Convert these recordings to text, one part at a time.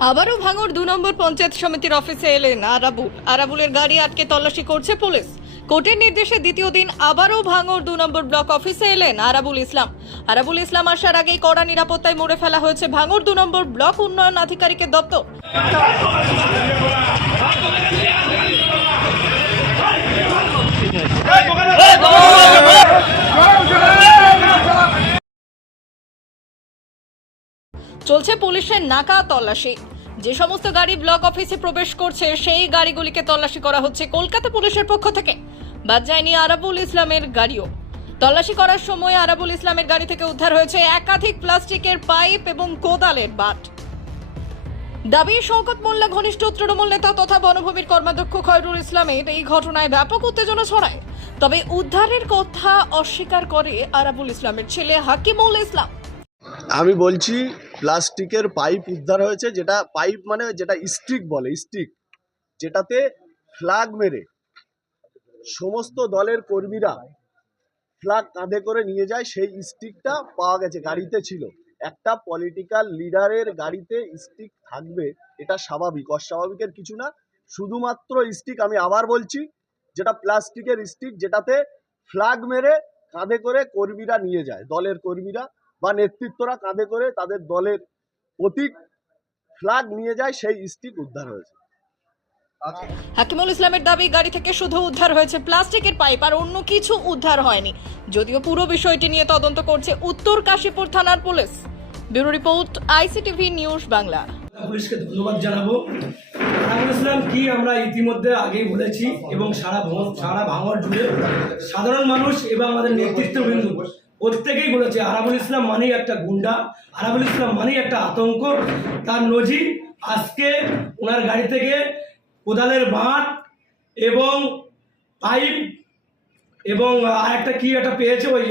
আবারও ভাঙর দু নম্বর পঞ্চায়েত সমিতির অফিসে এলেন আরাবুল। আরাবুলের গাড়ি আটকে তল্লাশি করছে পুলিশ। কোর্টের নির্দেশে দ্বিতীয় দিন আবারও ভাঙর দু নম্বর ব্লক অফিসে এলেন আরাবুল ইসলাম। আরাবুল ইসলাম আসার আগেই কড়া নিরাপত্তায় মোড়ে ফেলা হয়েছে ভাঙর দু নম্বর ব্লক উন্নয়ন আধিকারিকের দপ্তর। চলছে পুলিশের নাকা তল্লাশি। যে সমস্ত গাড়ি ব্লক অফিসে প্রবেশ করছে, সেই গাড়িগুলিকে তল্লাশি করা হচ্ছে কলকাতা পুলিশের পক্ষ থেকে। বাদ যায়নি আরাবুল ইসলামের গাড়িও। তল্লাশি করার সময় আরাবুল ইসলামের গাড়ি থেকে উদ্ধার হয়েছে একাধিক প্লাস্টিকের পাইপ এবং কোদালের বাট। দাবি, শওকত মোল্লা, ঘনিষ্ঠ তৃণমূল নেতা তথা বনভূমির কর্মাধ্যক্ষ খয়রুল ইসলামের এই ঘটনায় ব্যাপক উত্তেজনা ছড়ায়। তবে উদ্ধারের কথা অস্বীকার করে আরাবুল ইসলামের ছেলে হাকিমুল ইসলাম। আমি বলছি প্লাস্টিকের পাইপ উদ্ধার হয়েছে, যেটা পাইপ মানে যেটা স্টিক বলে, স্টিক, যেটাতে ফ্ল্যাগ মেরে সমস্ত দলের কর্মীরা ফ্ল্যাগ কাঁধে করে নিয়ে যায়, সেই স্টিকটা পাওয়া গেছে, গাড়িতে ছিল। একটা পলিটিক্যাল লিডারের গাড়িতে স্টিক থাকবে, এটা স্বাভাবিক অস্বাভাবিকের কিছু না। শুধুমাত্র স্টিক, আমি আবার বলছি, যেটা প্লাস্টিকের স্টিক, যেটাতে ফ্ল্যাগ মেরে কাঁধে করে কর্মীরা নিয়ে যায়, দলের কর্মীরা। বা নেতৃত্বরা কাঁধে করে তাদের দলের প্রতীক ফ্ল্যাগ নিয়ে যায় সেই স্টিক উদ্ধার হয়েছে। হাকিমুল ইসলামের দাবি গাড়ি থেকে শুধু উদ্ধার হয়েছে প্লাস্টিকের পাইপ আর অন্য কিছু উদ্ধার হয়নি। যদিও পুরো বিষয়টি নিয়ে তদন্ত করছে উত্তর কাশীপুর থানার police. Bureau report ICTV news Bangla. পুলিশকে ধন্যবাদ জানাব। আনামুল ইসলাম কি আমরা ইতিমধ্যে আগেই বলেছি এবং সারা সারা ভাঙর জুড়ে সাধারণ মানুষ এবং আমাদের নেতৃত্ববৃন্দ প্রত্যেকেই বলেছে আরাবুল ইসলাম মানেই একটা গুন্ডা আরাবুল ইসলাম মানেই একটা আতঙ্ক। তার নজির আজকে ওনার গাড়ি থেকে কোদালের বাঁট এবং পাইপ এবং আর একটা কি একটা পেয়েছে ওই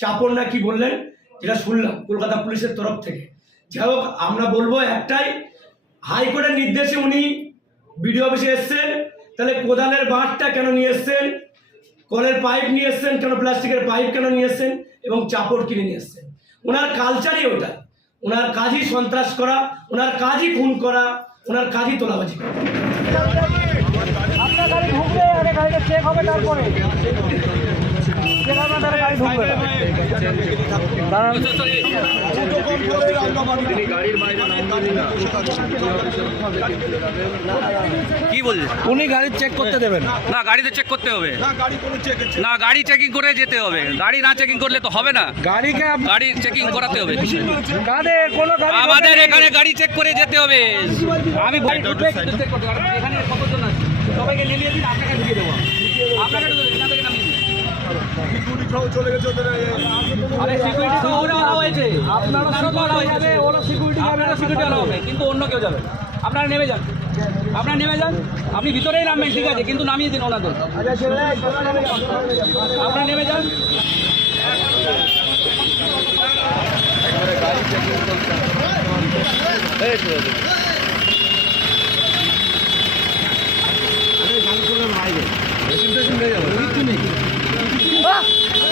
চাপড় না কি বললেন, যেটা শুনলাম কলকাতা পুলিশের তরফ থেকে। যাই হোক, আমরা বলব একটাই, হাইকোর্টের নির্দেশে উনি বিডিও অফিসে এসছেন, তাহলে কোদালের বাঁটটা কেন নিয়ে এসছেন? কলের পাইপ নিয়ে এসছেন কেন? প্লাস্টিকের পাইপ কেন নিয়ে এসছেন? এবং চাপড় কিনে নিয়ে এসছেন। ওনার কালচারই ওটা। ওনার কাজই সন্ত্রাস করা, ওনার কাজই খুন করা, ওনার কাজই তোলাবাজি করা। তারপরে। কি বলছে উনি গাড়ি চেক করতে দেবেন। না গাড়িতে চেক করতে হবে। না গাড়ি চেকিং করে যেতে হবে। গাড়ি না চেকিং করলে তো হবে না। গাড়িকে গাড়ি চেকিং করাতে হবে। আমাদের এখানে গাড়ি চেক করে যেতে হবে। আমি এখানে কতজন আছে? সবাইকে নিয়ে দিন আপনাকে ঢুকিয়ে দেবো। আপনাকে ঢুকিয়ে দেবো, এখান থেকে নামিয়ে দিন। আরে সিকিউরিটি তো ওরা আনা হয়েছে। আপনারা সব আনা হয়েছে। ওরা সিকিউরিটি আপনারা সিকিউরিটি আনা হবে কিন্তু অন্য কেউ যাবে। আপনারা নেমে যান। আপনারা নেমে যান। আপনি ভিতরেই নামবেন ঠিক আছে কিন্তু নামিয়ে দিন ওনাদের। আপনারা নেমে যান। Stop!